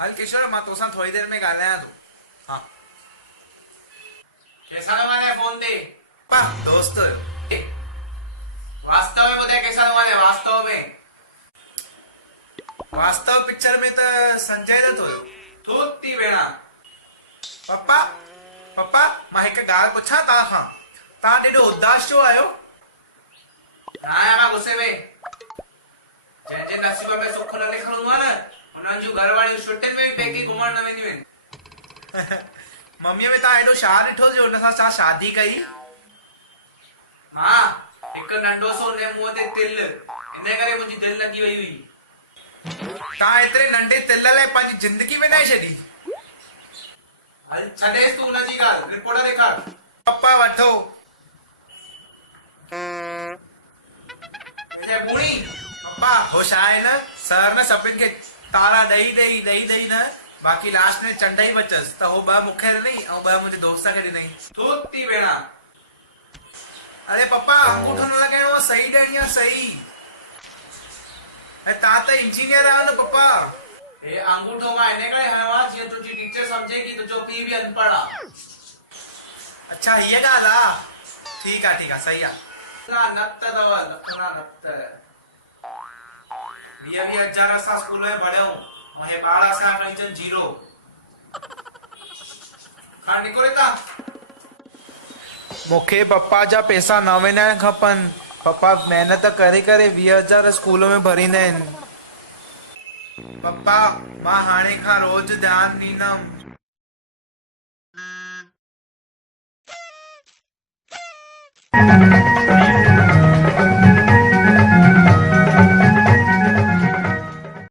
हल किशोर मां तोसां थोड़ी देर में ॻाल्हायां थो। हाँ कैसा माने फोन ते पा दोस्त हुयो। वास्तव में ॿुधाए कैसा माने वास्तव में वास्तव पिक्चर में त संजय दत्त हुयो। थूती भेणा पप्पा पप्पा मां हिकु ॻाल्हि पुछां तव्हां खां, तव्हां ॾेढो उदास छो आहियो? ना आया मां गुस्से में जंहिंजे नसीब में सुख न लिखल हूंदो आहे न उन्हनि जूं घरवाड़ियूं छुटियुनि में बि पेके घुमण न वेंदियूं आहिनि। मम्मीअ में तव्हां एॾो छा ॾिठो जो हुन सां छा शादी कई? मां हिकु नंढो सो हुनजे मुंहं ते तिल इन करे मुंहिंजी दिलि लॻी वई हुई। तव्हां एतिरे नंढे तिल लाइ पंहिंजी ज़िंदगी विञाए छॾी? हल छॾेसि तूं हुनजी ॻाल्हि, रिपोर्ट ॾेखार। पप्पा वठो। मुंहिंजे बूढ़ी पप्पा हो छा आहे न, सर न सभिनि खे तारा ॾेई ॾेई ॾेई ॾेई न बाक़ी लास्ट में चंड ई बचसि त हो ॿ मूंखे ॾिनई ऐं ॿ मुंहिंजे दोस्त खे ॾिनई। थूती भेणा अरे पप्पा अंगूठो न लॻाइणो आहे, सही ॾियणी आहे सही। ऐं तव्हां त इंजीनियर आहियो न पप्पा। हे अंगूठो मां इन करे हयो आहे जीअं तुंहिंजी टीचर सम्झे कि तुंहिंजो पीउ बि अनपढ़ आहे। अच्छा हीअ ॻाल्हि आहे, ठीकु आहे सही आहे। लखना नत अथव लखना नत 20,000 असां स्कूल में पढ़ियो ऐं हे ॿार असां कई जीरो खा निकोरे था। मूंखे पप्पा जा पैसा न विञाइण खपनि। पप्पा महिनत करे करे 20,000 स्कूल में भरींदा आहिनि। पप्पा मां हाणे खां रोज़ ध्यानु ॾींदमि।